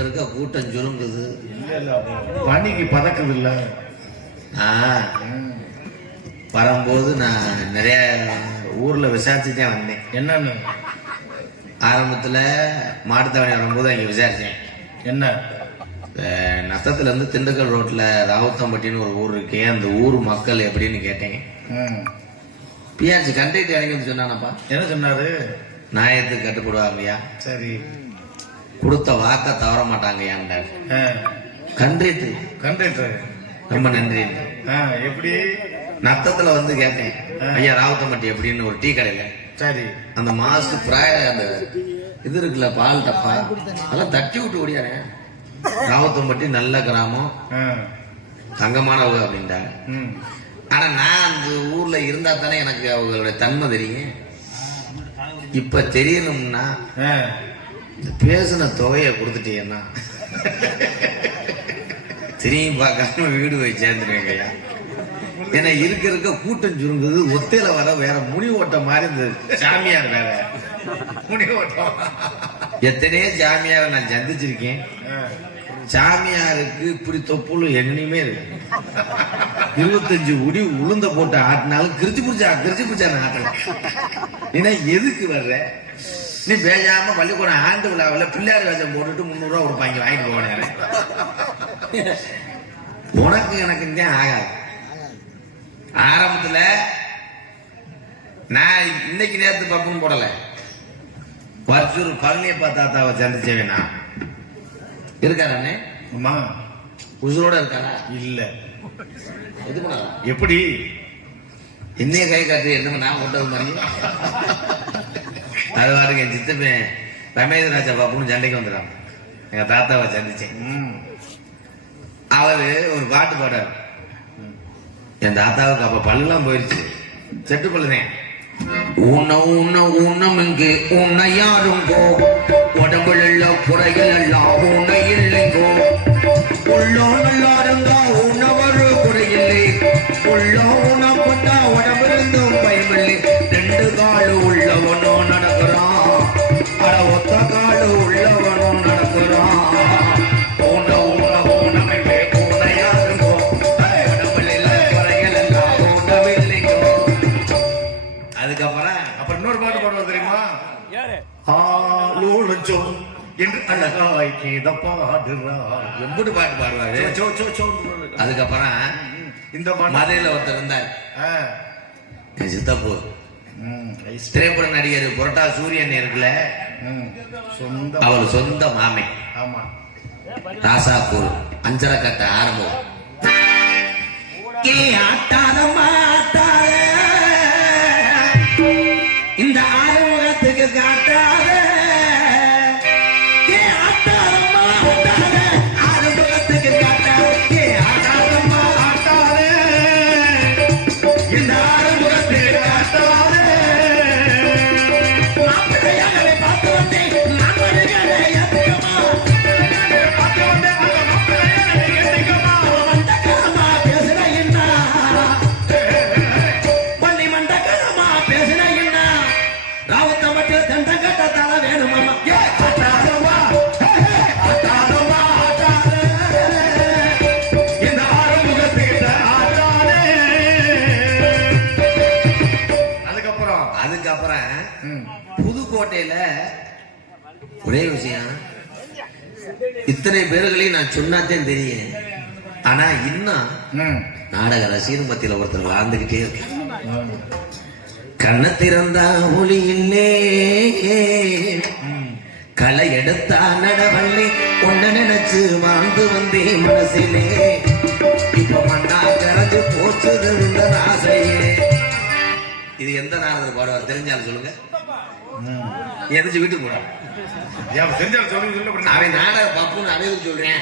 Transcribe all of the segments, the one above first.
இருக்க கூட்டம் சுருங்குது, பணிக்கு பதக்குது இல்ல. வரும்போது நான் நிறைய ஊர்ல விசாரிச்சுட்டே வந்தேன். என்னன்னு ஆரம்பத்துல மாட்டுத்தாவணி வரும்போது அங்க விசாரிச்சேன். என்ன நத்தத்துல இருந்து திண்டுக்கல் ரோட்ல ராவுத்தம்பட்டின்னு ஒரு ஊர் இருக்கே, அந்த ஊர் மக்கள் எப்படின்னு கேட்டேன். பிஆர்சி கண்டக்டர் இறங்கி வந்து சொன்னானப்பா. என்ன சொன்னாரு? நியாயத்துக்கு கட்டுப்படுவாங்கய்யா, சரி, கொடுத்த வாக்க தவற மாட்டாங்கய்யான்டார். கண்டக்டர் ரொம்ப நன்றி. எப்படி நத்தத்துல வந்து கேட்டேன், ஐயா ராவுத்தம்பட்டி எப்படின்னு ஒரு டீ கடையில. சரி, அந்த மாஸ்க் அந்த இது இருக்குல்ல பால் டப்பா, அதெல்லாம் தட்டி விட்டு ஓடியாரேன். ராவுத்தம்பட்டி நல்ல கிராமம், தங்கமானவங்க அப்படின்ட்டாங்க. ஆனா நான் அந்த ஊர்ல இருந்தா தானே எனக்கு அவங்களுடைய தன்மை தெரியும். இப்ப தெரியணும்னா பேசின தொகையை கொடுத்துட்டீங்கன்னா திரும்பி பார்க்காம வீடு போய் சேர்ந்துருவீங்க. ஏன்னா இருக்க கூட்டம் சுருங்குது. ஒத்தையில வர வேற முனி ஓட்டம் மாதிரி இந்த சாமியார் வேற முனி ஓட்டம். எத்தனையோ சாமியாரை நான் சந்திச்சிருக்கேன். சாமியாருக்கு இப்படி தொப்புள் எங்கனையுமே இருக்கு. 25 உடி உளுந்த போட்டு ஆட்டினாலும் கிரிச்சு பிடிச்சா ஆட்டல. நீனா எதுக்கு வர்ற? நீ பேசாம பள்ளிக்கூடம் ஆண்டு விழாவில் பிள்ளையார் வேஷம் போட்டுட்டு 300 ரூபா கொடுப்பாங்க, வாங்கிட்டு போனேன். உனக்கு எனக்கு ஆகாது. ஆரம்பத்துல நான் இன்னைக்கு நேரத்து பப்புன்னு போடல, வருஷூர் பழனியப்பா தாத்தாவை சந்திச்சேன். இருக்காரே அம்மா, உசுரோட இருக்காரா? இல்ல. எப்படி என்னைய கை காட்டு என்ன நான் கொண்டது மாதிரி அது வாருங்க. என் சித்தப்பேன் ரமேந்திராஜா பாப்புன்னு சண்டைக்கு வந்துடுறான். எங்க தாத்தாவை சந்திச்சேன். அவரு ஒரு பாட்டு பாடாரு. என் தாத்தாவுக்கு அப்ப பல்லாம் போயிருச்சு, செட்டு பல்லுதேன். உன்னம் இங்கு உன்னை யாருங்கோ, உடம்புல உள்ள குறைகள் எல்லாம் உன்னை இல்லைங்கோ. உள்ளோ நல்லா இருந்தா உணவரு குறையில்லை, உள்ளோ உணப்பட்டா உடம்பு இருந்தும் பயமில்லை. 2 காலு உள்ளவனோ நடக்கிறான், அட ஒத்த காலு உள்ளவனோ நடக்கிறான். அப்புறம் இன்னொரு பாட்டு பாடுவோம் தெரியுமா? ஆலோலஞ்சோம் என்று அழகாய் கீத பாடுறா. எம்புட்டு பாட்டு பாடுவாரு. அதுக்கப்புறம் இந்த மதுரையில ஒருத்தர் இருந்தார், என் சித்தப்பு. திரைப்பட நடிகர் புரட்டா சூரியன் இருக்குல்ல, அவர் சொந்த மாமை. ஆமா, ராசாப்பூர் அஞ்சரக்கட்ட ஆரம்பம். இந்த ஆரம்பத்துக்கு காட்டாத ஆரம்பத்துக்கு காட்டாத ஆட்டாத இந்த ஆரம்பத்துக்கு காட்டாத மாப்பிள்ளையாகவே பார்த்து வந்தேன். மாப்பிள்ளையாகவே பார்த்து வந்தேன். அந்த மாப்பிள்ளையாகவே ஏற்றுக்கமா வந்த காலமா பேசுற என்ன பள்ளி மண்ட காலமா பேசுற என்ன ராவுத்தம்பட்டி தண்டங்கட்ட தலை வேணுமா? அதுக்கப்புறம் புதுக்கோட்டையில ஒரே விஷயம், இத்தனை பேர்களையும் நான் சொன்னாத்தேன் தெரியும். ஆனா இன்னும் நாடக ரசிகர் மத்தியில ஒருத்தர் வாழ்ந்துகிட்டே இருக்கு. கண்ண திறந்தா ஒளி இல்லே, களை எடுத்தா நடவள்ளி, உன்ன நினைச்சு வாழ்ந்து வந்தே மனசிலே. இப்ப மண்ணா கரைஞ்சு போச்சுது இந்த ஆசையே. இது எந்த நாடகத்தில் பாடுவார் தெரிஞ்சாலும் சொல்லுங்க. எதிர்த்து வீட்டுக்கு போறான். அவன் நாடக பாப்புன்னு அனைவரும் சொல்றேன்.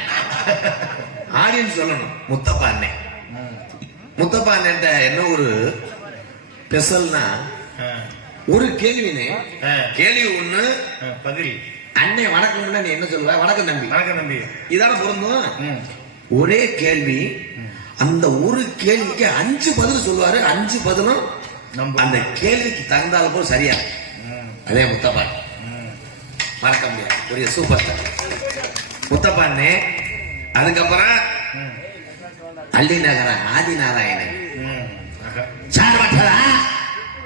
ஆடியன்ஸ் சொல்லணும். முத்தப்பா அண்ணன், முத்தப்பா அண்ணன் என்ன ஒரு ஸ்பெஷல்னா, ஒரு கேள்வினே கேள்வி ஒண்ணு பதில். அண்ணே வணக்கம், நீ என்ன சொல்லுவ? வணக்கம் நம்பி. வணக்கம் நம்பி இதான பொருந்தும். ஒரே கேள்வி, அந்த ஒரு கேள்விக்கு 5 பதில் சொல்லுவாரு. 5 பதிலும் அந்த கேள்விக்கு தகுந்தால போல் சரியா. அதே முத்தப்பான் மறக்க முடியாது, பெரிய சூப்பர் ஸ்டார் முத்தப்பான்னு. அதுக்கப்புறம் அள்ளி நகர ஆதிநாராயணன் சார்பட்டதா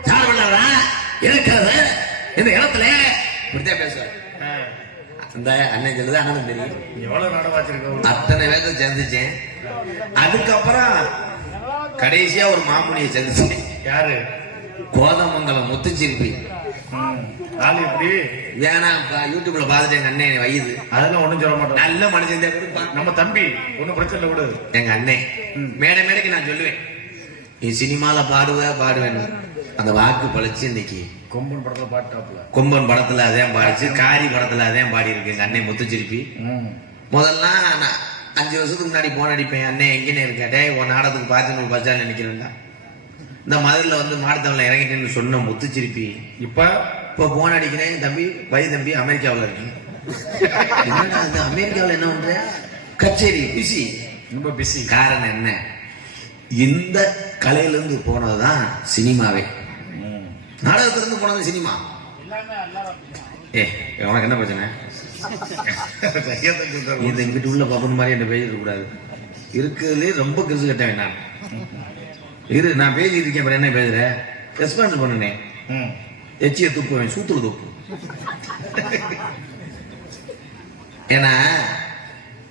சார்பட்டதா இருக்கிறது இந்த இடத்துல இப்படித்தான் பேசுவார். அந்த அண்ணன் சொல்லுது அண்ணன் தெரியும். எவ்வளவு நாடகம் வச்சிருக்கோம், அத்தனை பேர்த்த சந்திச்சேன். அதுக்கப்புறம் கடைசியா ஒரு மாமுனியை சந்திச்சேன். யாரு? கோதமங்கலம் முத்துச்சிருப்பி. ஆளு எப்படி? ஏன்னா யூடியூப்ல பாத்துட்டு எங்க அண்ணன் வயது அதெல்லாம் ஒண்ணும் சொல்ல மாட்டோம். நல்ல மனுஷன் தான் கொடுப்பான். நம்ம தம்பி ஒண்ணும் பிரச்சனை இல்லை விடு. எங்க அண்ணன் மேடை மேடைக்கு நான் சொல்லுவேன், நீ சினிமால பாடுவேன்னு. அந்த வாக்கு பழிச்சு இன்னைக்கு கொம்பன் படத்துல பாட்டாப்ல, கொம்பன் படத்துல அதையும் பாடிச்சு, காரி படத்துல அதையும் பாடி இருக்கு எங்க அண்ணன் முத்துச்சிருப்பி. முதல்ல நான் 5 வருஷத்துக்கு முன்னாடி போன் அடிப்பேன், அண்ணன் எங்கேன்னு இருக்கேன், டே உன் நாடகத்துக்கு பார்த்து ஒரு பஸ்ஸால் நினைக்கிறேன்டா. இந்த மதுரில் வந்து மாடத்தவளை இறங்கிட்டேன்னு சொன்ன முத்துச்சிருப்பி இப்போ போன் அடிக்கிறேன், தம்பி வை தம்பி அமெரிக்காவில் இருக்கேன். என்னடா அது அமெரிக்காவில் என்ன பண்ற? கச்சேரி பிஸி, ரொம்ப பிஸி. காரணம் என்ன? இந்த கலையிலிருந்து போனதுதான் சினிமாவே. நாடகத்திலிருந்து போனது சினிமா. உனக்கு என்ன பிரச்சனை? இது எங்கிட்ட உள்ள பப்பன் மாதிரி என்ன பேசிட்டு கூடாது. இருக்குதுலே ரொம்ப கிரிசு கட்டேன் நான். நான் பேசிட்டு இருக்கேன், என்ன பேசுற? ரெஸ்பான்ஸ் பண்ணுனேன். எச்சிய துப்புவேன், சூத்துல துப்பு. ஏன்னா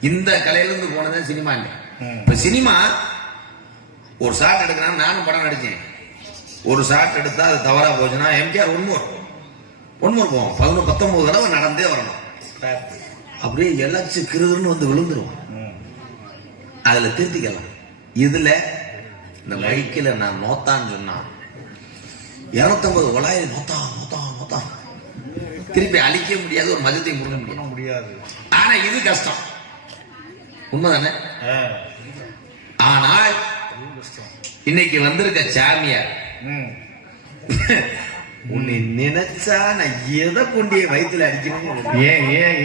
இந்த கலையிலிருந்து போனதான் சினிமா. இப்ப சினிமா ஒரு ஷாட் எடுக்கிறான், நானும் படம் நடிச்சேன். ஒரு ஷாட் எடுத்தா அது தவறா போச்சுன்னா எம்ஜிஆர் ஒன்மூர் போவோம். 19 தடவை நடந்தே வரணும். அப்படியே எலச்சு கிருதுன்னு வந்து விழுந்துரும். அதுல திருத்திக்கலாம். இதுல இந்த மைக்கில நான் நோத்தான்னு சொன்னா 250 900 நோத்தா திருப்பி அழிக்க முடியாது, ஒரு மதத்தை முருக முடியாது. ஆனா இது கஷ்டம், உண்மைதானே? ஆனால் இன்னைக்கு வந்திருக்க சாமியார் உன்னை நினைச்சா நான் எதை கொண்டே வயிற்றுல அடிக்கணும்.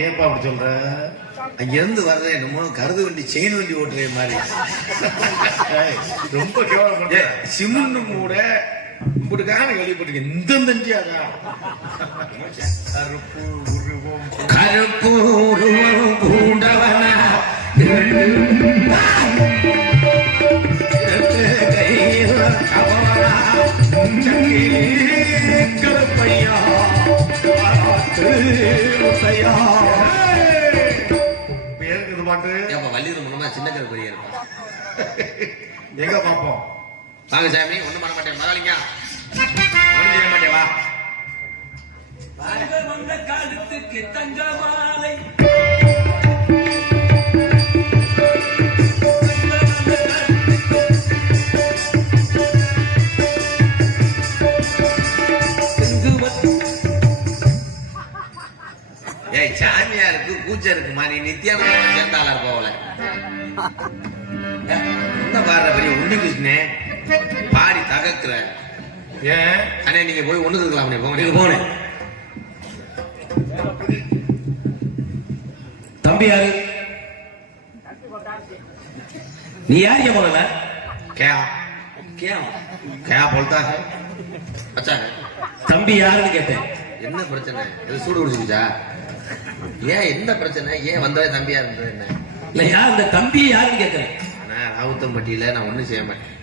ஏன்பா அப்படி சொல்ற? அங்கிருந்து வர்றேன் என்னமோ கருது வண்டி செயின் வண்டி ஓட்டுற மாதிரி. ரொம்ப சிமுன்னு கூட இப்படிக்கான கேள்விப்பட்டிருக்கேன். இந்த தண்டியாதா கருப்பு உருவம் பூண்டவனா கருப்பையா பேருக்கு பாட்டு வள்ளியூர் மூலமா சின்ன கருப்பையா இருப்பான். எங்க பாப்போம்? வாங்க சாமி, ஒண்ணும் பண்ண மாட்டேன். மகாலிங்க ஒண்ணும் செய்ய மாட்டேன். வா காலத்துக்கு தங்க மாலை சாமியாருக்கு கூச்சம் இருக்குமா? நீ நித்யானந்த சேர்ந்தாளா இருப்பவள என்ன பாடுற பெரிய உண்ணி கிருஷ்ணே பாடி தகக்குற. ஏன் அண்ணே நீங்க போய் ஒண்ணு இருக்கலாம். போங்க போனேன். தம்பி யாரு? நீ யார்? போல போல்தா அச்சா தம்பி யாருன்னு கேட்டேன். என்ன பிரச்சனை? இது சூடு குடிச்சுக்கிச்சா? ஏன் என்ன பிரச்சனை? ஏன் வந்தவே தம்பியா இருந்தது என்ன? இல்ல யார் இந்த தம்பி யாருன்னு கேட்கிறேன். ராவுத்தம்பட்டியில நான் ஒண்ணும் செய்ய மாட்டேன்.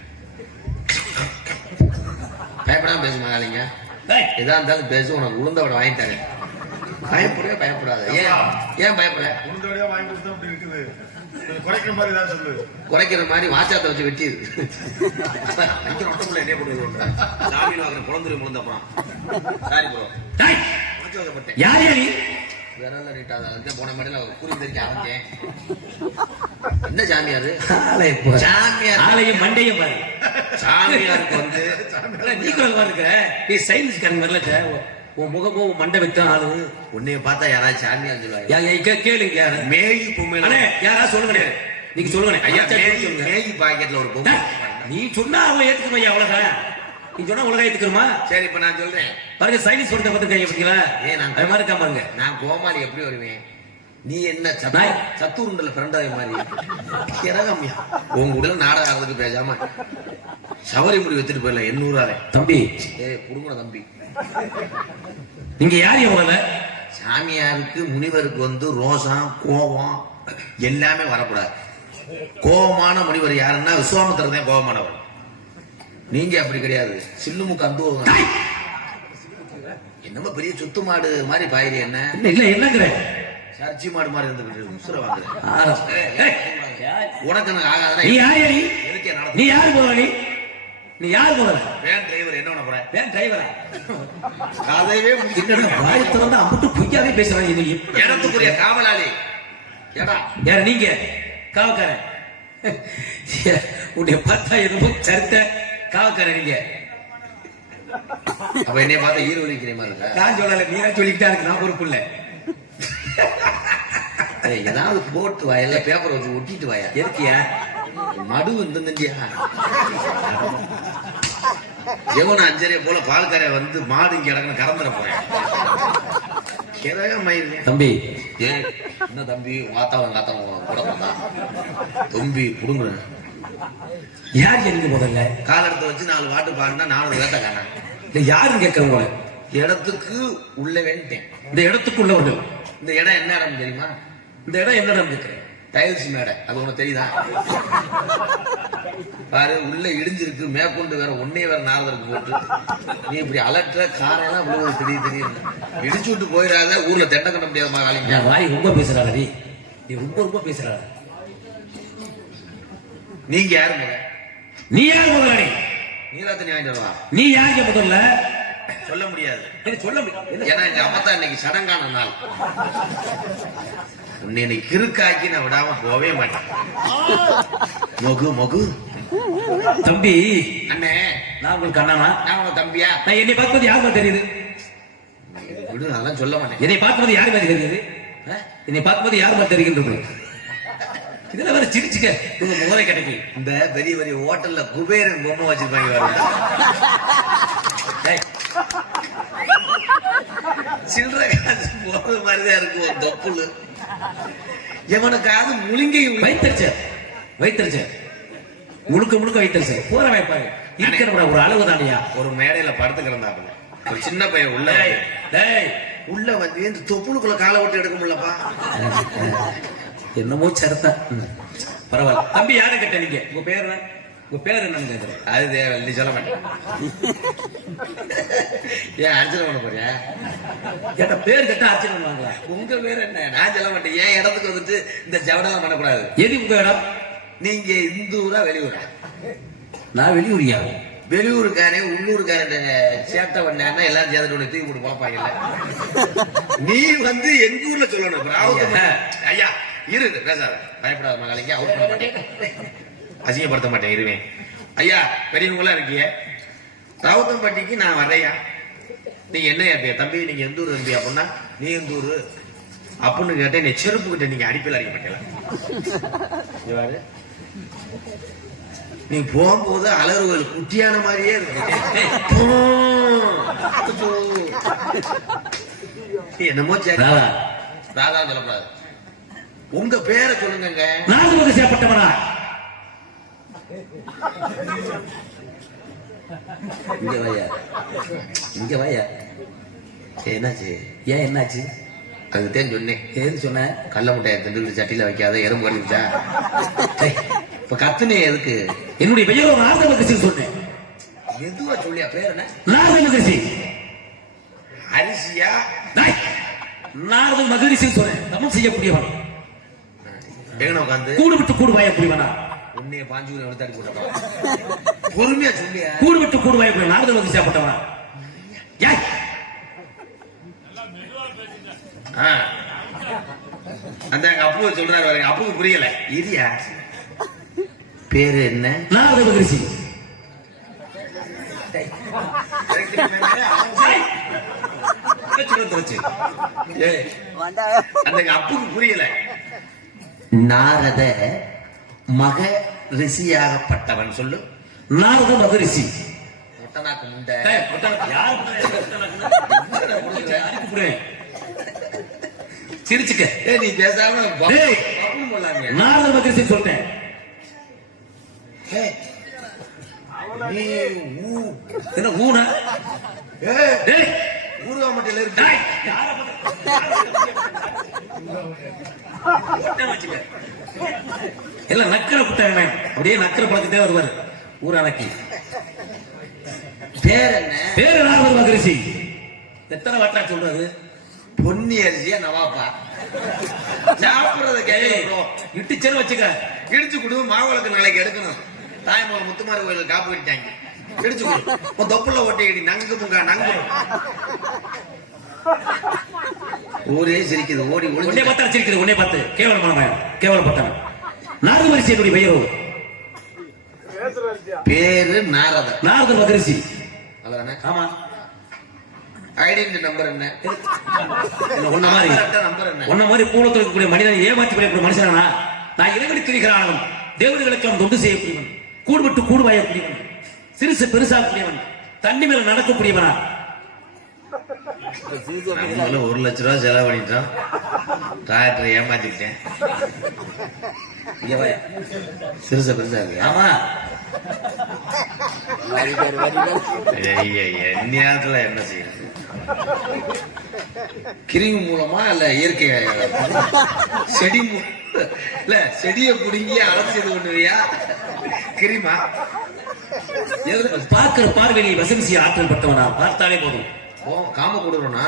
பயப்படாம பேச மகாலிங்க. எதா இருந்தாலும் பேசு, உனக்கு உளுந்த விட வாங்கி தரேன். பயப்படவே பயப்படாத. ஏன் பயப்பட? உளுந்தோடையா வாங்கி கொடுத்தா அப்படி இருக்குது. குறைக்கிற மாதிரி தான் சொல்லு. குறைக்கிற மாதிரி வாச்சாத்த வச்சு வெட்டிது. என்ன போட்டு சாமியில் வாங்குற குழந்தை முழுந்தப்பறம். சாரி ப்ரோ, யார் யாரி விரல நீட்டாத போன மாதிரில கூறி தெரிக்க ஆரம்பிச்சேன். என்ன சாமியாரு? சாமியார் ஆலயம் மண்டைய பாரு. சாமியாருக்கு வந்து நீ இருக்கிற நீ சயின்ஸ் காரங்க வரல. உன் முகமோ மண்டை வைத்தான் ஆளு. உன்னைய பார்த்தா யாராவது சாமியார் சொல்லுவாங்க. கேளுங்க யாரு? மேகி பொம்மை யாரா சொல்லுங்க. நீங்க சொல்லுங்க ஐயா. மேகி பாக்கெட்ல ஒரு பொம்மை. நீ சொன்னா அவன் ஏத்துக்கணும் ஐயா. அவ்வளவுதான். நீ சொன்னா உலகம் ஏத்துக்கணுமா? சரி இப்ப நான் சொல்றேன் பாருங்க. சைனீஸ் படத்தை பார்த்துருக்கீங்க பாத்தீங்களா? நான் அது மாதிரி இருக்கா பாருங்க. நான் கோமாளி எப்படி வருவேன்? நீ என்ன சத்துருண்டல பிறண்டாய மாதிரி இறகம்யா. உங்க கூட நாடகம் ஆகிறதுக்கு பேசாம சவரி முடி வச்சுட்டு போயிடல 800 தம்பி. புடுங்க தம்பி. நீங்க யார் முதல்ல? சாமியாருக்கு முனிவருக்கு வந்து ரோசம் கோபம் எல்லாமே வரக்கூடாது. கோபமான முனிவர் யாருன்னா விஸ்வாமித்திரர் தான் கோபமானவர். நீங்க அப்படி கிடையாது. சில்லுமுக்கு அந்த என்னமோ பெரிய சொத்து மாடு மாதிரி பாயிரி என்ன இல்ல என்னங்கிற சர்ச்சி மாடு மாதிரி இருந்துக்கிட்டு உசுர வாங்குற உனக்கு எனக்கு ஆகாத. நீ யார்? நீ யார் முதலாளி? நீ யார் முதல்ல? வேன் டிரைவர் என்ன பண்ண போற? வேன் டிரைவரா? கதையவே வாய் திறந்து அம்புட்டு பொய்யாவே பேசுறாங்க. நீ இடத்துக்குரிய காவலாளி. ஏடா யார் நீங்க? காவக்காரன். உன்னை பார்த்தா என்னமோ சரித்த காவக்காரன் நீங்க. அப்ப என்னைய பார்த்தா ஈர ஒலிக்கிற மாதிரி இருக்கா? நான் சொல்லல, நீ தான் சொல்லிக்கிட்டா இருக்கு. நான் பொறுப்பு இல்ல. ஏதாவது போட்டு வாயில பேப்பர் வச்சு ஒட்டிட்டு வாயா. எதுக்கியா? மடு இருந்துண்டியா எவன அஞ்சரைய போல பால்கார வந்து மாடு இங்க இடக்குன்னு கறந்துட போறேன். தம்பி என்ன தம்பி வாத்தாவன் காத்தவன் கூட வந்தா தம்பி புடுங்குறேன். யார் எனக்கு முதல்ல? கால எடுத்து வச்சு 4 பாட்டு பாடினா 4 வேட்ட காண. இல்ல யாருன்னு கேட்கறவங்க. இடத்துக்கு உள்ள வேண்டேன். இந்த இடத்துக்குள்ளவர்கள். இந்த இடம் என்ன இடம் தெரியுமா? இந்த இடம் என்ன இடம் கேட்கிறேன்? டைல்ஸ் மேடை. அது உனக்கு தெரியுதா? பாரு உள்ள இடிஞ்சிருக்கு. மேற்கொண்டு வேற ஒன்னே வேற நாரதருக்கு போட்டு நீ இப்படி அலற்ற காரெல்லாம் விழுவது தெரியும். இடிச்சு விட்டு போயிடாத. ஊர்ல தெட்ட கட்ட முடியாதுமா காலிங்க. வாய் ரொம்ப பேசுறாங்க. நீ ரொம்ப பேசுறாங்க. நீங்க யாருங்க? நீ யார் முதலாளி? நீலாத்தனி வாங்கிட்டு வரவா? நீ யாருங்க முதல்ல? சொல்ல முடியாது. சொல்ல முடியாது. ஏன்னா எங்க அம்மத்தான் இன்னைக்கு சடங்கான நாள். உன்னை இன்னைக்கு கிறுக்காக்கி நான் விடாம போவே மாட்டேன். மொகு தம்பி. அண்ணே நான் உங்களுக்கு அண்ணனா? நான் உங்க தம்பியா? நான் என்னை பார்க்கும்போது யார் மாதிரி தெரியுது? விடு, அதெல்லாம் சொல்ல மாட்டேன். என்னை பார்க்கும்போது யார் மாதிரி தெரியுது? என்னை பார்க்கும்போது யார் மாதிரி தெரிகின்றது? இதெல்லாம் வேற சிரிச்சுக்க உங்க முகரை கிடைக்கு. இந்த பெரிய பெரிய ஹோட்டல்ல குபேரன் பொம்மை வச்சிருப்பாங்க பாருங்க. சில்லற காசு போறது மாதிரிதான் இருக்கு ஒரு தொப்புல. எவனுக்காவது முழுங்கை வைத்தறிச்ச முழுக்க வைத்தறிச்ச போற வைப்பாங்க. இருக்கிற ஒரு அளவு தானியா. ஒரு மேடையில படுத்து கிடந்தாப்புல ஒரு சின்ன பையன் உள்ள வந்து இந்த தொப்புளுக்குள்ள காலை விட்டு எடுக்க முடியலப்பா. என்னமோ சரத்த. பரவாயில்ல தம்பி. யாரை கேட்ட நீங்க? உங்க பேர் என்னன்னு கேக்குறேன். அது தேவை நீ சொல்ல மாட்டேன். ஏன் அர்ச்சனை பண்ண போறியா? கேட்ட பேர் கேட்டா அர்ச்சனை பண்ணுவாங்களா? உங்க பேர் என்ன? நான் சொல்ல மாட்டேன். ஏன் இடத்துக்கு வந்துட்டு இந்த ஜவடெல்லாம் பண்ணக்கூடாது. எது உங்க இடம்? நீங்க இந்த ஊரா வெளியூரா? நான் வெளியூரியா? வெளியூருக்காரன் உள்ளூருக்காரன் சேட்டை பண்ணா எல்லாரும் சேர்ந்துட்டு உன்னை தூக்கி போட்டு குழப்பாங்கல்ல. நீ வந்து எங்க ஊர்ல சொல்லணும். ஐயா இரு, பேசாத, பயப்படாத மகாலிங்க. அவுட் பண்ண மாட்டேன், அசிங்கப்படுத்த மாட்டேன். இருவேன். ஐயா பெரியவங்களா இருக்கிய ராவுத்தம்பட்டிக்கு நான் வர்றையா. நீங்க என்ன கேட்பிய? தம்பி நீங்க எந்த ஊர் தம்பி அப்படின்னா நீ எந்த ஊரு அப்படின்னு கேட்டேன். நீ செருப்பு கிட்ட நீங்க அடிப்பில் அடிக்க மாட்டேல. நீ போகும்போது அலறுவல் குட்டியான மாதிரியே இருக்கு. என்னமோ ராதா சொல்லக்கூடாது. உங்க பேரை சொல்லுங்க. நாகமதி செய்யப்பட்டவனா? இங்க வாயா. என்னாச்சு? ஏன் என்னாச்சு? அதுதான் சொன்னேன். ஏன்னு சொன்ன? கடல முட்டையை திண்டு சட்டியில வைக்காத எறும்பு கடிச்சா. இப்ப கத்துனே எதுக்கு? என்னுடைய பெயர் நாரத மகரிஷி சொன்னேன். எதுவா சொல்லியா? பேர் என்ன? நாரத மகரிஷி. அரிசியா? நாரத மகரிஷி சொன்னேன். தமிழ் செய்யக்கூடியவன். எங்கன உட்காந்து கூடு விட்டு கூடு வாயக்கூடியவனா? உன்னைய பாஞ்சு எடுத்தாடி போட்டா பொறுமையா சொல்லியா? கூடு விட்டு கூடு வாயக்கூடிய நாரத மகரிஷி செய்யப்பட்டவனா? அந்த அப்பு சொல்றாரு பாருங்க. அப்புக்கு புரியல. இரியா பேரு என்ன? நாரத மகரிஷி. அந்த அப்புக்கு புரியல. நாரத மக ரிஷியாகப்பட்டவன் சொல்லு. நாரத மகரிஷி. முட்டனாக்கு முண்டை. சிரிச்சுக்க. நீ பேசாம நாரத மகரிஷி சொல்றேன். நீ என்ன ஊனா? ஊருவா மட்டும் இதுல இருக்கு. டேய், யாரை வச்சுக்க. எல்லாம் நக்கரை புட்டாங்க அப்படியே நக்கரை பார்த்துட்டே வருவாரு ஊரானக்கு. பேர் என்ன? பேரு நாகர் மகரிஷி. எத்தனை வாட்டா சொல்றது? பொன்னி அரிசியா நவாப்பா சாப்பிடுறத கேட்கணும். இட்டுச்சல் வச்சுக்க. இடிச்சு கொடு, மாவளக்கு நாளைக்கு எடுக்கணும். தாய்மோல முத்துமாரி கோயிலுக்கு காப்பு கட்டிட்டாங்க. இடிச்சு கொடு, உன் தொப்புல ஓட்டி இடி. நங்கு முங்கா நங்கு. ஊரே சிரிக்குது, ஓடி உன்னை ஒளிஞ்சு. பார்த்தா சிரிக்குது. உன்னை பார்த்து கேவலமான கேவலம் பார்த்தாங்க. நாகர் மகரிஷி என்னுடைய பெயரோ. பேரு நாரதர். நாகர் மகரிஷி. அதானே? ஆமா. ஐடென்டி நம்பர் என்ன? உன்ன மாதிரி நம்பர் என்ன? உன்ன மாதிரி கூலத்தில் இருக்கக்கூடிய மனிதனை ஏமாற்றி விடக்கூடிய மனுஷனா நான்? இறைவனுக்கு நிகரானவன், தேவதைகளுக்கெல்லாம் தொண்டு செய்யக்கூடியவன், கூடு விட்டு கூடு வாயக்கூடியவன், சிறுசு பெருசாக்கூடியவன், தண்ணி மேல நடக்கக்கூடியவனா? நம்மள 1 லட்ச ரூபா செலவு பண்ணிட்டோம். டிராக்டரை ஏமாத்திட்டேன். இங்க வாயா. சிறுச பெருசா இருக்கு. ஆமா. நேரத்துல என்ன செய்யறது? கிருமி மூலமா இல்ல இயற்கை செடி இல்ல செடியை புடுங்கி அலசியது பண்ணுவியா? கிருமா பார்க்கிற பார்வையை வசமிசி ஆற்றல் பெற்றவனா? பார்த்தாலே போதும். காம கொடுறோம்னா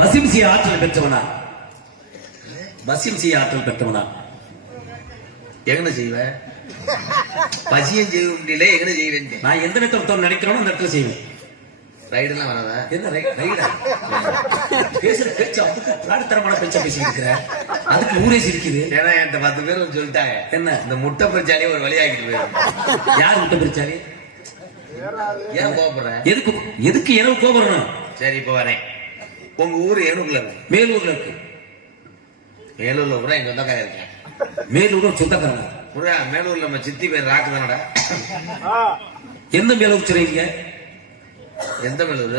வசிம்சி ஆற்றல் பெற்றவனா? வசிம்சி ஆற்றல் பெற்றவனா? எங்கன செய்வ? பசியம் செய்ய முடியல, எங்கன செய்வேன்? நான் எந்த நேரத்தில் நடிக்கிறோம் அந்த இடத்துல செய்வேன். ரைடு எல்லாம் வராதா? என்ன ரைடா? பேசுற பேச்சு அதுக்கு பிராடத்தரமான பேச்சா பேசிட்டு இருக்கிற. அதுக்கு ஊரே சிரிக்குது. ஏன்னா என்கிட்ட 10 பேர் சொல்லிட்டாங்க, என்ன இந்த முட்டை பிரச்சாலே ஒரு வழியாக்கிட்டு போயிடும். யார் முட்டை பிரிச்சாலே? ஏன் கோபப்படுற? எதுக்கு எதுக்கு எனக்கு கோபுறணும்? சரி இப்ப வரேன். உங்க ஊரு ஏனுக்குள்ள இருக்கு? மேலூர்ல இருக்கு. மேலூர்ல கூட எங்க சொந்தக்காரர் இருக்கேன். மேலூர் சொந்தக்காரங்க. மேலூர்ல நம்ம சித்தி பேர் ராக்கு தானடா. எந்த மேலூர் சொல்றீங்க? எந்த மேலூர்?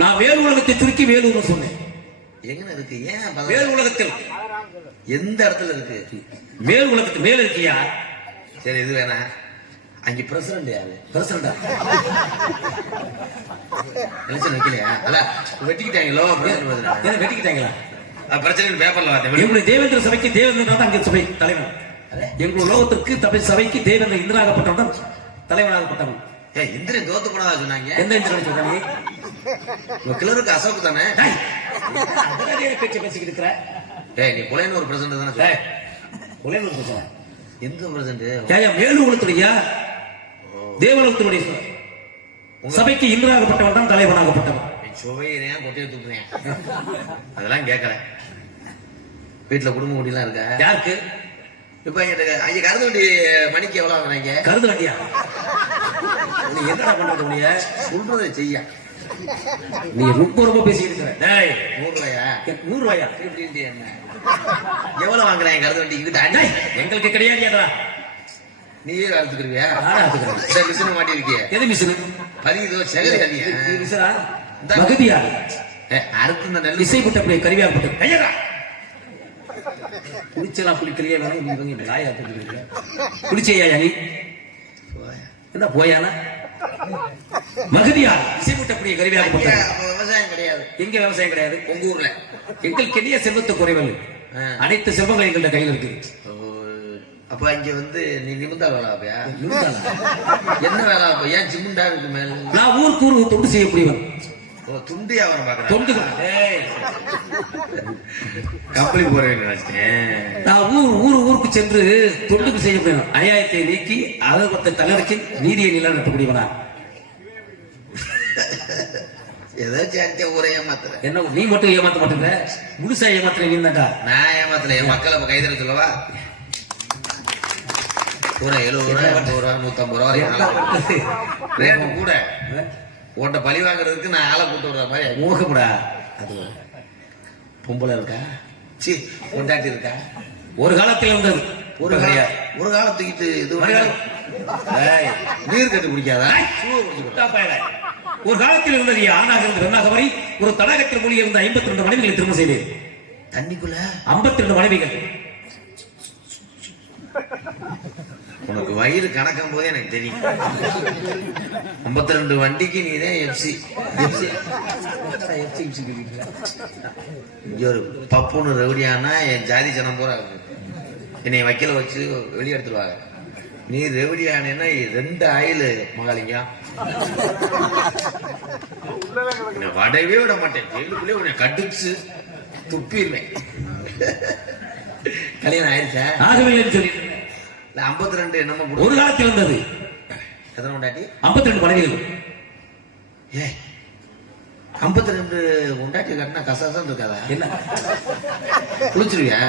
நான் வேலு உலகத்தை சுருக்கி வேலூர் சொன்னேன். எங்க இருக்கு? ஏன் வேலு உலகத்தில் எந்த இடத்துல இருக்கு? வேலு உலகத்துக்கு மேல இருக்கியா? சரி இது வேணா. அங்க பிரசிடண்ட் யாரு? பிரசிடண்டா? எலெக்ஷன் வைக்கலையா? அல்ல வெட்டிக்கிட்டாங்களோ? என்ன வெட்டிக்கிட்டாங்களா? பிரச்சனை பேப்பர்ல பார்த்தேன். எங்களுடைய தேவேந்திர சபைக்கு தேவேந்திரன் தான் அங்கே சபை தலைவன். எங்களுடைய உலகத்திற்கு தமிழ் சபைக்கு தேவேந்திர இந்திராகப்பட்டவன் தலைவனாகப்பட்டவன். இந்திரன் தோத்து போனதா சொன்னாங்க. எந்த இந்திரன் சொன்னாங்க? கிளருக்கு அசோக் தானே? பேச்சு பேசிக்கிட்டு இருக்கிற. நீ புலையனூர் பிரசிடண்ட் தானே சொல்ற? புலையனூர் பிரசிடண்ட் எந்த பிரசிடண்ட்? வேலுகுலத்துடைய தேவலோகத்தினுடைய சபைக்கு இந்திராகப்பட்டவன் தான் தலைவனாகப்பட்டவன். சுவையினையா கொட்டையை தூக்குறேன். அதெல்லாம் கேட்கல. வீட்டுல குடும்ப குடிலாம் இருக்கா? யாருக்கு? இப்ப ஐயா கருதுவண்டி மணிக்கு எவ்வளவு வாங்குறாங்க? கருது வண்டியா? நீ என்னடா பண்றது? நீ சொல்றதை செய்ய. நீ ரொம்ப பேசிட்டு இருக்கிற. 100 ரூபாயா? 100 ரூபாயா? என்ன எவ்வளவு வாங்குறாங்க கருது வண்டி? எங்களுக்கு கிடையாது. நீயே அறுத்துக்கிறியா? நானே மிஷின் மாட்டி இருக்கிய? எது மிஷின்? பதிதோ செகரி அடிய மிஷினா? மகதியார் அறுத்து இந்த நெல் இசை புட்டப்படி கருவியாகப்பட்டு கையடா குளிச்சலாம் குளிக்கலையே வேணும். நீ வந்து நாயா குளிச்சையா? நீ என்ன போயானா? மகதியார் இசை புட்டப்படி கருவியாகப்பட்ட. விவசாயம் கிடையாது. எங்க விவசாயம் கிடையாது? உங்க ஊர்ல எங்களுக்கு எளிய செல்வத்து குறைவல். அனைத்து செல்வங்கள் எங்கள்ட கையில் இருக்கு. அப்ப இங்க வந்து நீ நிமிந்தா வேலை ஆப்பியா? என்ன வேலை ஆப்ப? ஏன் சிமுண்டா இருக்கு மேல? நான் ஊருக்கு ஊருக்கு தொண்டு செய்யக்கூடியவன். துண்டு வியாபாரம் பாக்குறேன். தொண்டு கப்பலி போறேன்னு நினைச்சேன். நான் ஊருக்கு சென்று தொண்டுக்கு செய்யக்கூடியவன். அநியாயத்தை நீக்கி அதை தலைவருக்கு நீதியை நிலைநாட்டக்கூடியவனா? ஏதோ சேர்த்த ஊரை ஏமாத்துற. என்ன நீ மட்டும் ஏமாத்த மாட்டேங்க, முழுசா ஏமாத்துற நீ தான்டா. நான் ஏமாத்தல. என் மக்களை கைதற சொல்லவா? கூட 70 ரூபாய் 80 ரூபாய் 150 ரூபாய் கூட உன்ட்ட பழி வாங்குறதுக்கு நான் ஆளை கூட்டு விடுற மாதிரி. மோகப்படா. அது பொம்பளை இருக்கா? சி கொண்டாட்டி இருக்கா? ஒரு காலத்தில் இருந்தது. ஒரு காலத்துக்கிட்டு இது நீர் கட்டி குடிக்காதா? ஒரு காலத்தில் இருந்தது. ஆணாக இருந்து பெண்ணாக வரை ஒரு தடாகத்தில் மொழி இருந்த 52 மனைவிகளை திரும்ப செய்தேன். தண்ணிக்குள்ள 52 மனைவிகள். உனக்கு வயிறு கணக்கும் போதே எனக்கு தெரியும். 52 வண்டிக்கு நீதான் எஃப்சி. இங்க ஒரு பப்புன்னு ரெவடியானா என் ஜாதி ஜனம் பூரா என்னை வைக்கல வச்சு வெளியே எடுத்துருவாங்க. நீ ரெவடியானேன்னா 2 ஆயில் மகாலிங்க வடவே விட மாட்டேன். ஜெயிலுக்குள்ளே உன்னை கடிச்சு துப்பிடுவேன். கல்யாணம் ஆயிடுச்சா? ஆகவில்லைன்னு சொல்லி 52 என்னமோ ஒரு காலத்தில் வந்தது. எத்தனை கொண்டாட்டி? 52 மனைவிகள். ஏ 52 கொண்டாட்டி கட்டினா கசாசம் இருக்காதா? என்ன குளிச்சிருவியா?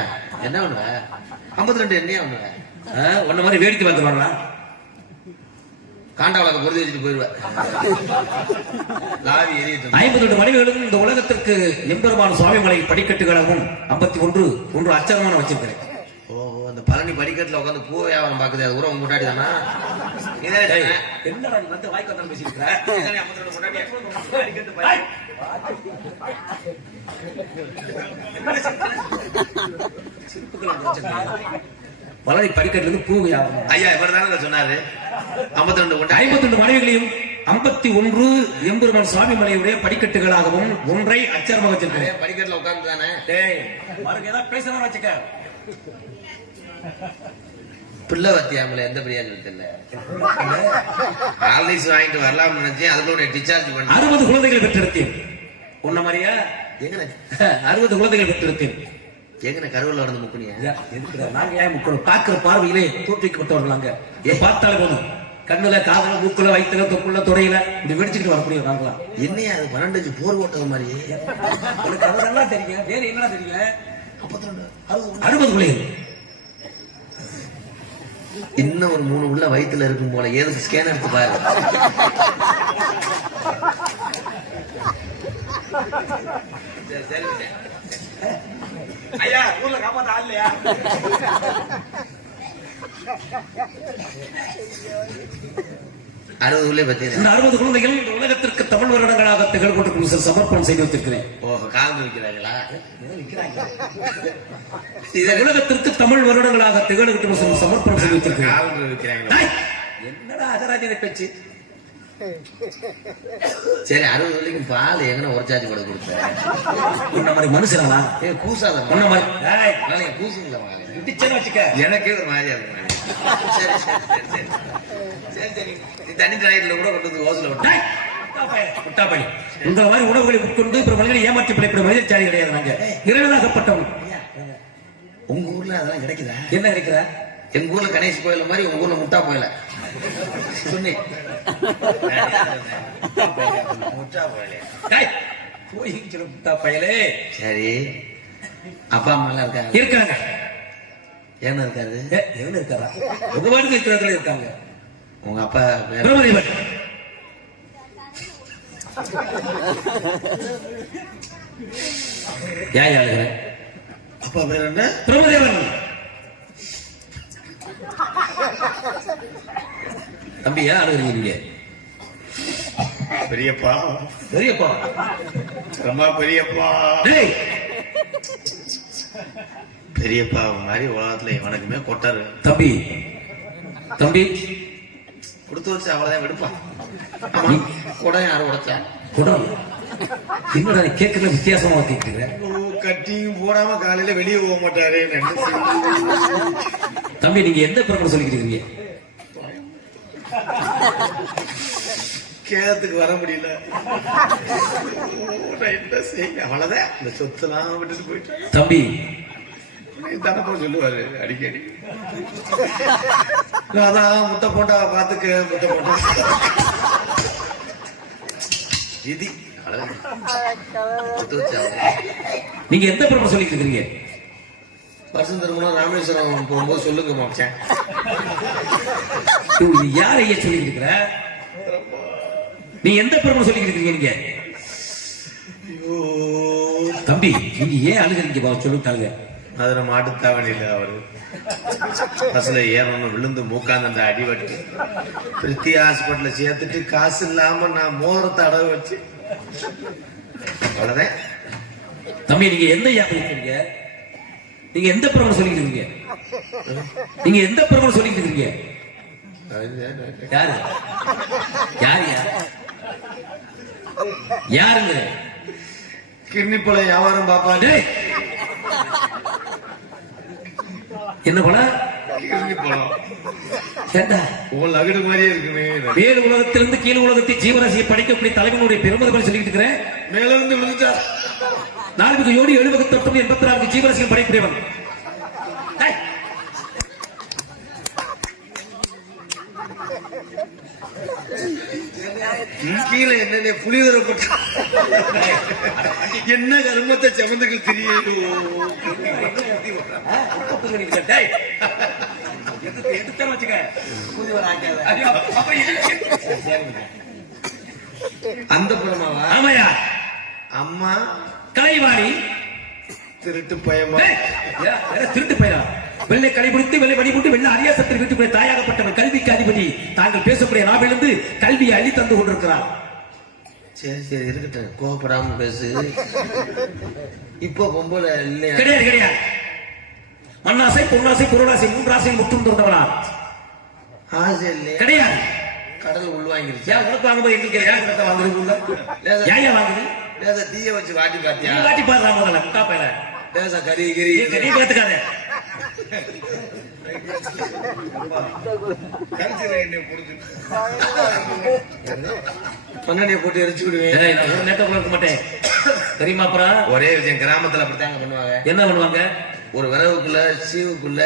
என்ன பண்ணுவ? 52 என்னையா பண்ணுவ? உன்ன மாதிரி வேடிக்கை வந்து வரலாம். காண்டாவளத்தை பொறுத்து வச்சுட்டு போயிடுவேன். லாவி எரியிட்டு 52 மனைவிகளும் இந்த உலகத்திற்கு எம்பெருமான் சுவாமிமலை படிக்கட்டுகளாகவும் 51 அச்சரமான வச்சிருக்கிறேன். ஓ அந்த பழனி படிக்கட்டுல உட்காந்து பூ வியாபாரம் பாக்குது. அது உரம் முன்னாடி தானா? என்னடா நீ வந்து வாய்க்கு வந்தாலும் பேசியிருக்கிற? பழனி படிக்கட்டுல இருந்து பூ வியாபாரம். ஐயா இவர் தானே சொன்னாரு 52 கொண்டாட்டி. 52 மனைவிகளையும் 51 எம்பெருமான் சுவாமிமலையுடைய படிக்கட்டுகளாகவும் 1 அச்சரமாக வச்சிருக்கிறேன். படிக்கட்டுல உட்கார்ந்து தானே பேசலாம் வச்சுக்க. பிள்ளை வத்தியாமல எந்த பிரியாணி தெரியல. ஆல்ரைஸ் வாங்கிட்டு வரலாம்னு நினைச்சேன். அதுக்குள்ள டிஸ்சார்ஜ் பண்ண 60 குழந்தைகளை பெற்றெடுத்தேன். உன்ன மாதிரியா எங்கன 60 குழந்தைகளை பெற்றெடுத்தேன். எங்கன கருவில் நடந்து முக்குனியா? நாங்க ஏன் முக்கணும்? பார்க்கிற பார்வையிலே தோற்றிக்கப்பட்டவர்களாங்க. பார்த்தாலே போதும். கண்ணுல, காதுல, மூக்குல, வயிற்றுல, தொப்புல, தொடையில இப்படி வெடிச்சுட்டு வரக்கூடிய வாங்கலாம். என்னையா அது 12 போர் ஓட்டது மாதிரி? உனக்கு அதெல்லாம் தெரியும். வேற என்ன தெரியும்? 60 பிள்ளைகள். இன்னும் ஒரு 3 உள்ள வயிற்றுல இருக்கும் போல. ஏதுக்கு ஸ்கேன் எடுத்து பாரு. ஐயா ஊர்ல காப்பாத்த ஆள் இல்லையா? 60 உள்ளே பத்தியா? இந்த 60 குழந்தைகள் இந்த உலகத்திற்கு தமிழ் வருடங்களாக திகழ் கொண்டு சமர்ப்பணம் செய்து வைத்திருக்கிறேன். ஓ கால் வைக்கிறாங்களா? இந்த உலகத்திற்கு தமிழ் வருடங்களாக திகழ் சமர்ப்பணம் செய்து வைத்திருக்கிறேன். கால் வைக்கிறாங்களா? என்னடா அகராஜனை பேச்சு? சரி 60 வரைக்கும் பால் எங்கன உரைச்சாச்சு கூட கொடுத்தேன். உன்ன மாதிரி மனுஷனா? கூசாத உன்ன மாதிரி கூசுங்களா? வச்சுக்க. எனக்கே ஒரு மாதிரியா இருக்கு. சரி சரி சரி சரி சரி தனி டிரைவர்ல கூட கொண்டு வந்து ஓசல விட்டு முட்டாப்படி இந்த மாதிரி உணவுகளை உட்கொண்டு இப்ப மனிதனை ஏமாற்றி பிழைப்படும் மனிதச்சாரி கிடையாது. நாங்க இறைவனாகப்பட்டவன். உங்க ஊர்ல அதெல்லாம் கிடைக்குதா? என்ன கிடைக்கிற? எங்க ஊர்ல கணேஷ் கோயில மாதிரி உங்க ஊர்ல முட்டா போயில சொன்னி முட்டா போயில போய் முட்டா பயலே. சரி அப்பா அம்மா எல்லாம் இருக்காங்க? இருக்காங்க. என்ன இருக்காரு? எவனு இருக்காரா? உங்க வாட்டுக்கு இருக்கிறவங்களே இருக்காங்க. உங்க அப்பா பிரம்மதேவன். ஏன் ஆளுகிற? அப்பா பேர் என்ன? பிரம்மதேவன். தம்பி ஏன் ஆளுகிறீங்க நீங்க? பெரியப்பா. பெரியப்பா? ரொம்ப பெரியப்பா. டேய் பெரியப்பா மாதிரி உலகத்துல இவனுக்குமே கொட்டாரு. தம்பி தம்பி கொடுத்து வச்சு அவ்வளவுதான் விடுப்பான். கூட யாரும் உடைச்சா குடம் என்னடா நீ கேட்கறது வித்தியாசமா கேட்கிற? கட்டியும் போடாம காலையில வெளியே போக மாட்டாரு. தம்பி நீங்க எந்த பிரபலம் சொல்லிக்கிறீங்க? கேதத்துக்கு வர முடியல. என்ன செய்ய அவ்வளவுதான். இந்த சொத்தெல்லாம் விட்டுட்டு போயிட்டு தம்பி தனப்போ சொல்லுவாரு அடிக்கடி. அதான் முட்டை போட்டா பாத்துக்க. முட்டை போட்டா விதி. நீங்க எந்த பிரபலம் சொல்லிட்டு இருக்கீங்க? வருஷம் திருமணம் ராமேஸ்வரம் போகும்போது சொல்லுங்க மாச்சேன். யார் ஐயா சொல்லிட்டு இருக்கிற? நீ எந்த பிரபலம் சொல்லிட்டு இருக்கீங்க நீங்க? தம்பி நீங்க ஏன் அழுகிறீங்க? சொல்லிட்டாங்க. அதுல மாட்டுத்தாவணியில அவரு பஸ்ல ஏறணும் விழுந்து மூக்காந்த அடிபட்டு பிரித்தி ஹாஸ்பிட்டல சேர்த்துட்டு காசு இல்லாம நான் மோதிரத்தை அடகு வச்சு அவ்வளவுதான். தம்பி நீங்க எந்த இருக்கீங்க? நீங்க எந்த பிரபலம் சொல்லிட்டு இருக்கீங்க? நீங்க எந்த பிரபலம் சொல்லிட்டு இருக்கீங்க? யாரு யாரு யாருங்க? கிண்ணி பழ வியாபாரம் பாப்பா. டேய், என்ன படம்? கிண்ணி பழம் கேட்டா உன் லகுடு மாதிரியே இருக்குமே. வேறு உலகத்திலிருந்து கீழ் உலகத்தை ஜீவராசியை படிக்கக்கூடிய தலைவனுடைய பெருமதி சொல்லிட்டு இருக்கிறேன். மேல இருந்து விழுந்துட்டா 4 கோடி 79 ஜீவராசிகள் படைக்கூடியவன். டேய், கீழே என்ன புளிதர போட்டு என்ன கருமத்தை சமந்துக்கு தெரியும். டேய், எடுத்தேன்னு வச்சுக்க. அந்த புறமாவா? ஆமாயா. அம்மா கலைவாணி திருட்டு பயமா? திருட்டு பயிரா? வெள்ளை கலைபிடித்து வெள்ளை வழிபட்டு வெள்ள அரியாசத்தில் வீட்டுக்குள்ளே தாயாகப்பட்டவன் கல்விக்கு அதிபதி தாங்கள் பேசக்கூடிய நாவிலிருந்து கல்வியை அள்ளி தந்து கொண்டிருக்கிறார். சரி சரி இருக்கட்டும், கோபப்படாம பேசு. இப்போ பொம்பளை இல்லையா? கிடையாது கிடையாது. மண்ணாசை பொன்னாசை பொருளாசை 3 ஆசையும் முற்றும் தந்தவனா? ஆசை இல்லையா? கிடையாது. கடல் உள்வாங்கிருச்சு. ஏன் உனக்கு வாங்கும்போது எங்களுக்கு ஏன் கிட்ட வாங்குறது? ஏன் வாங்குது? லேசா தீய வச்சு வாட்டி பாத்தியா? வாட்டி பாடுறா முதல்ல முட்டா பையல. லேசா கறி கறி கறி பேத்துக்காத. பன்னடியை போட்டு எரிச்சு விடுவேன். ஒரு நேரத்தை கொடுக்க மாட்டேன் தெரியுமா? அப்புறம் ஒரே விஷயம், கிராமத்துல அப்படித்தாங்க பண்ணுவாங்க. என்ன பண்ணுவாங்க? ஒரு விரவுக்குள்ள சீவுக்குள்ள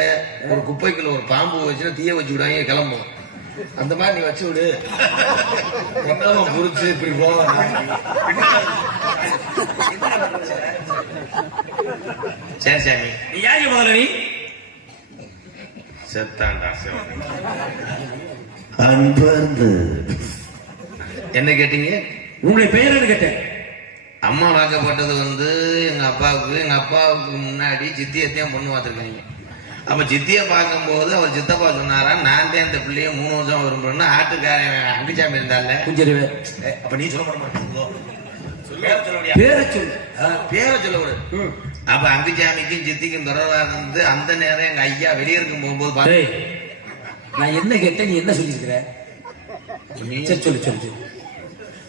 ஒரு குப்பைக்குள்ள ஒரு பாம்பு வச்சுன்னா தீய வச்சு விடுவாங்க, கிளம்பும். அந்த மாதிரி நீ வச்சு விடு, மொத்தமா புரிச்சு இப்படி போவாங்க. சரி சாமி. நீ யாரு முதல்ல? நீ செத்தாண்டா அன்பு. என்ன கேட்டீங்க? உங்களுடைய பெயர் என்ன கேட்டேன்? அம்மா வாக்கப்பட்டது எங்க அப்பாவுக்கு முன்னாடி சித்தியத்தையும் பொண்ணு பார்த்துருக்காங்க. அப்ப சித்திய பார்க்கும்போது அவர் சித்தப்பா சொன்னாரா, நான் தான் இந்த பிள்ளைய 3 வருஷம் விரும்புறேன்னு. ஆட்டுக்காரன் அங்குச்சாமி இருந்தால குஞ்சருவே. அப்ப நீ சொல்ல மாட்டேங்க, பேரை சொல்லு. பேரை சொல்ல விடு. அப்ப அங்குச்சாமிக்கும் சித்திக்கும் தொடர்பா இருந்து அந்த நேரம் எங்க ஐயா வெளியிருக்கும் போகும்போது நான் என்ன கேட்டேன், நீ என்ன சொல்லியிருக்கிற? சொல்லு சொல்லு.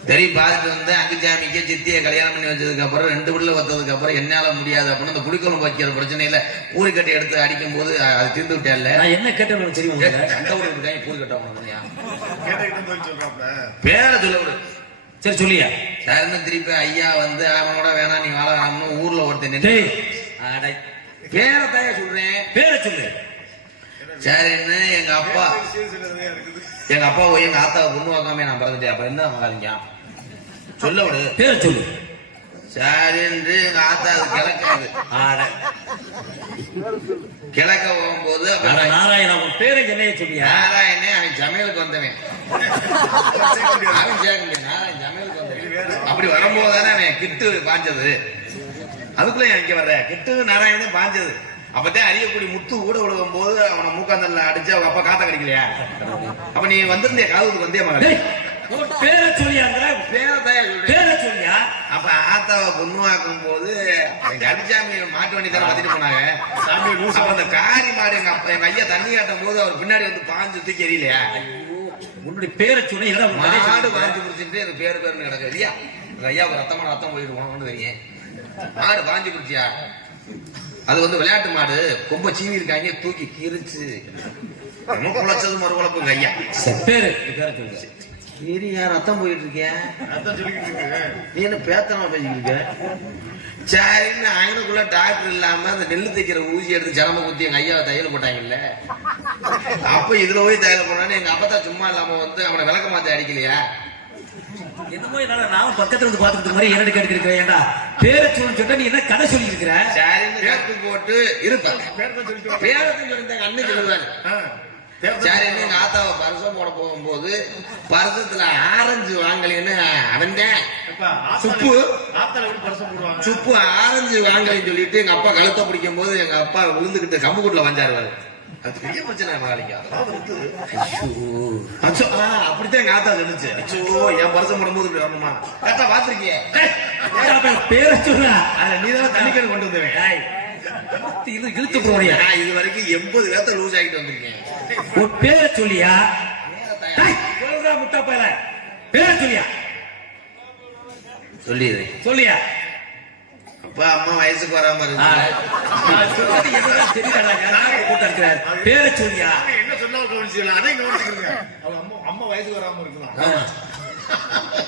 தெரிய பார்த்துட்டு அங்குச்சாமிக்கு சித்தியை கல்யாணம் பண்ணி வச்சதுக்கு அப்புறம் 2 பிள்ளை வந்ததுக்கு அப்புறம் என்னால முடியாது அப்படின்னு அந்த புளிக்குழம்பு வைக்கிற பிரச்சனையில பூரிக்கட்டை எடுத்து அடிக்கும் போது அது தீர்ந்து விட்டேன்ல. நான் என்ன கேட்டேன் தெரியும்? சண்டை இருக்காங்க பூரிக்கட்டை பேரை சொல்ல விடு. சரி சொல்லியா? சரின்னு திருப்பி ஐயா அவனோட வேணாம் நீ வாழாமனு ஊர்ல ஒருத்தன் பேரை தாய சொல்றேன். பேரை சொல்லு. சரின்னு எங்க அப்பா போய் எங்க ஆத்தாவை பொண்ணு வாக்காம நான் பிறந்துட்டேன். அப்ப என்ன மகாலிங்க சொல்ல விடு. பேரை சொல்லு. சரின்று எங்க ஆத்தா அது கிழக்காது. கிழக்க போகும்போது நாராயண அவன் பேரை என்னைய சொல்லியா? நாராயணே அவன் சமையலுக்கு வந்தவன். அவன் சேர்க்க முடியாது, நாராயணன் சமையலுக்கு வந்தவன். அப்படி வரும்போது தானே அவன் கிட்டு பாஞ்சது. அதுக்குள்ள இங்க வர்ற கிட்டு நாராயணன் பாஞ்சது. அப்பதான் அரியக்குடி முத்து கூட விழுகும் போது அவனை மூக்காந்தல்ல அடிச்சு அவங்க அப்பா காத்த கிடைக்கலையா? அப்ப நீ வந்திருந்தே காதுக்கு வந்தே மகன். பேரை சொல்லியா? பேரை சொல்லியா? அப்ப ஆத்தாவை பொண்ணுவாக்கும் போது அடிச்சாமி மாட்டு வண்டி தானே பத்திட்டு போனாங்க. அந்த காரி மாடு எங்க ஐயா தண்ணி காட்டும் போது அவர் பின்னாடி பாஞ்சு தூக்கி எறியலையா? உன்னுடைய பேரை சொல்லி மாடு பாஞ்சு குடிச்சிட்டு அது பேருன்னு கிடக்கு இல்லையா? எங்க ஐயா ரத்தம் போயிட்டு தெரியும். மாடு பாஞ்சு குடிச்சியா? அது விளையாட்டு மாடு, கொம்ப சீவி இருக்காங்க, தூக்கி கிரிச்சு குழச்சது மறுகுழப்புங்க ஐயா. பேரு சரியா? ரத்தம் போயிட்டு இருக்கேன், நீ என்ன பேத்தனமா பேசிக்கிட்டு இருக்க? சரின்னு அங்கனுக்குள்ள டாக்டர் இல்லாம அந்த நெல்லு தைக்கிற ஊசி எடுத்து ஜலம குத்தி எங்க ஐயாவை தையல் போட்டாங்கல்ல. அப்ப இதுல போய் தையல் போனான்னு எங்க அப்பா சும்மா இல்லாம அவனை விளக்க மாத்த அடிக்கலையா? என்னமோ என்னால நான் பக்கத்துல பாத்துக்கிட்டு மாதிரி என்னடி கேட்டுக்கிறேன். ஏண்டா பேரை சொல்லிட்டு நீ என்ன கதை சொல்லி இருக்கிற? சரின்னு கேட்டு போட்டு இருப்பேன். பேரத்தையும் சொல்லிருந்தாங்க அன்னைக்கு சொல்லுவாரு. சரின்னு எங்க ஆத்தாவை பரிசம் போட போகும்போது பரிசத்துல ஆரஞ்சு வாங்கலைன்னு அவன் சுப்பு ஆரஞ்சு வாங்கலைன்னு சொல்லிட்டு எங்க அப்பா கழுத்தை பிடிக்கும் போது எங்க அப்பா விழுந்துகிட்டு கம்பு கூட்டுல வந்தாருவாரு. அது பெரிய பிரச்சனை மகாலிங்க. அப்படித்தான் எங்க ஆத்தா சொல்லுச்சு. அச்சோ என் பரிசம் போடும்போது இப்படி வரணுமா? கரெக்டா பாத்துருக்கிய? பேரை சொல்ல நீதான் தண்ணிக்கடை கொண்டு வந்துவேன். இழுத்து போறியா? இது வரைக்கும் 80 பேர்த்த லூஸ் ஆகிட்டு வந்திருக்கேன். பேரை சொல்லியா? சொல்றா முட்டா பையல. பேர சொல்லியா? சொல்லிடுறேன். சொல்லியா? அப்பா அம்மா வயசுக்கு வராம இருக்கு. சொல்றது என்னதான் தெரியலடா. யாராவது கூட்ட இருக்கிறார். பேர சொல்லியா? என்ன சொன்னா கவனிச்சுக்கலாம், அதையும் கவனிச்சுக்கிறீங்க. அவ அம்மா வயசுக்கு வராம இருக்கலாம். ஆமா.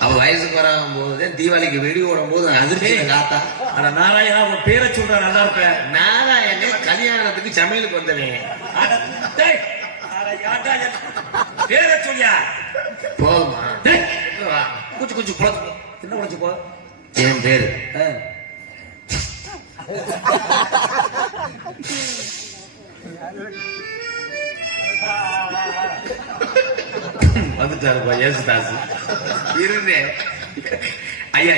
அவ வயசுக்கு வராம போது தீபாவளிக்கு வெடி ஓடும் போது அதிர்ச்சி காத்தா. அட நாராயணா, உன் பேரை சொல்றா நல்லா இருப்ப. நாராயணே கல்யாணத்துக்கு சமையலுக்கு வந்தவன். அட டேய், அட யாடா பேரை சொல்லியா? போதுமா? டேய், குச்சி குச்சி குளச்சு போ. என்ன குளச்சு போ? என் பேரு வந்துட்டாருப்பா ஏசுதாசு. இருந்தேன் ஐயா,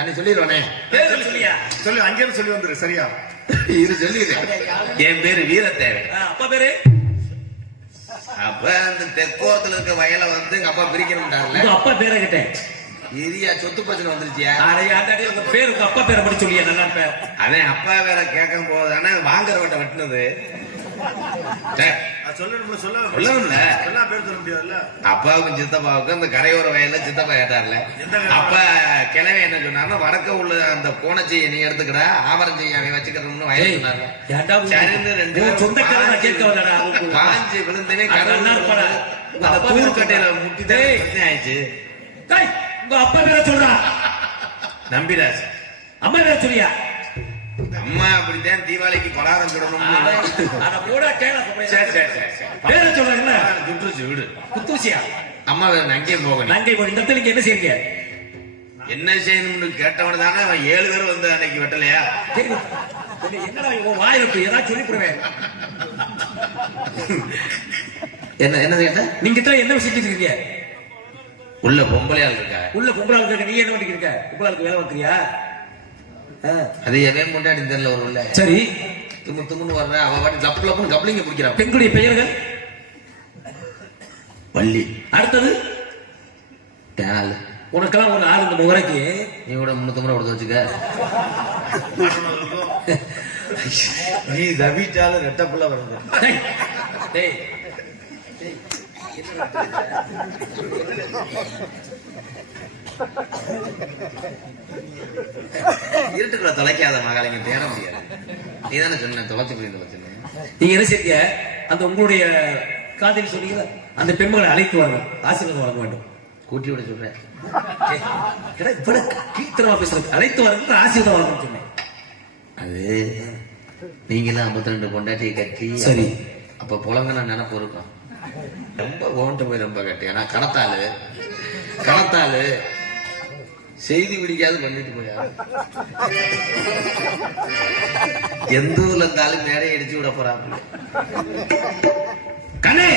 என்ன சொல்லிடுவானே. பேரை சொல்லியா? சொல்லு, அங்கேயும் சொல்லி வந்துரு. சரியா? இரு சொல்லிடுறேன். என் பேரு வீரத்தேவன். அப்பா பேரு? அப்ப அந்த தெற்கோரத்துல இருக்க வயலை வந்து எங்க அப்பா பிரிக்கணும்டாருல. உங்க அப்பா பேரை கேட்டேன். இரியா சொத்து பிரச்சனை வந்துருச்சியா? அடையாண்டாடி உங்க பேரு, உங்க அப்பா பேரை படி சொல்லியா நல்லா இருப்ப. அதே அப்பா வேற கேட்கும் போதுதானே வாங்குறவட்ட வெட்டினது. சொல்லணும்ல, சொல்லணும்ல. எல்லா பேரும் சொல்ல முடியாதுல்ல. அப்பாவுக்கும் சித்தப்பாவுக்கும் அந்த கரையோர வயல்ல சித்தப்பா கேட்டார்ல. அப்ப கிழமை என்ன சொன்னாருன்னா, வடக்க உள்ள அந்த கோணச்செய்ய நீ எடுத்துக்கடா, ஆவரம் செய்ய அவன் வச்சுக்கிறோம்னு வயல் சொன்னாரு. சரின்னு ரெண்டு சொந்தக்காரன் கேட்க வரலடா. பாஞ்சு விழுந்தவே நல்லா இருப்பாடா. அந்த தூர் கட்டையில முட்டிதான் பிரச்சனை ஆயிடுச்சு. டேய், உங்க அப்பா பேரை சொல்றா. நம்பிராஜ். அம்மா பேரை சொல்லியா? அம்மா அப்படித்தான் தீபாவளிக்கு பலாரம் சுடணும்னு. அட போடா கேள. சரி சரி சரி சரி. பேரை சொல்றீங்களா? குத்துச்சு விடு. குத்தூசியா? அம்மா வேற அங்கேயே போகணும். நாங்க இப்போ இந்த இடத்துல நீங்க என்ன செய்றீங்க? என்ன செய்யணும்னு கேட்டவன தானே அவன் 7 பேர் வந்து அன்னைக்கு வெட்டலையா? என்னடா உன் வாயில போய் ஏதாவது சொல்லி போடுவேன். என்ன கேட்ட? நீங்க கிட்ட என்ன செஞ்சுட்டு இருக்கீங்க? உள்ள பொம்பளையாள் இருக்கா? உள்ள பொம்பளாளுக்கு இருக்க, நீ என்ன பண்ணிட்டு இருக்க? பொம்பளாளுக்கு வேலை பார்க்கறியா? அது எவன் முன்னாடி தெரியல. ஒரு உள்ள சரி, தும்மு தும்முன்னு வர்ற அவ வாட்டி லப்பு லப்புன்னு கப்ளிங்க பிடிக்கிறான். பெண்களுடைய பெயர்கள்? வள்ளி. அடுத்தது டேல். உனக்கெல்லாம் ஒரு ஆள் இந்த முறைக்கு நீ கூட 300 முறை கொடுத்து வச்சுக்க. நீ தவிச்சாலும் ரெட்டப்புள்ள வருது. டேய், டேய், டேய், இருட்டுக்குள்ள தொலைக்காத மகாலிங்க தேட முடியாது. நீ தானே சொன்ன தொலைச்சு போய் தொலைச்சுன்னு. நீங்க என்ன செய்ய? அந்த உங்களுடைய காதல் சொன்னீங்களா, அந்த பெண்களை அழைத்து வாங்க, ஆசீர்வாதம் வழங்க வேண்டும். கூட்டி விட சொல்றேன். கீர்த்தனமா பேசுறது. அழைத்து வாங்க, ஆசீர்வாதம் வழங்கன்னு சொன்னேன். அது நீங்களாம் 52 பொண்டாட்டியை கட்டி சரி, அப்ப புலங்கன நினைப்பு இருக்கும். ரொம்ப ஓன்ட்டு போய் ரொம்ப கட்டி. ஆனா கணத்தாலு செய்தி பிடிக்காது பண்ணிட்டு போயா. எந்த ஊர்ல இருந்தாலும் மேடையை அடிச்சு விட போறாங்க. கண்ணே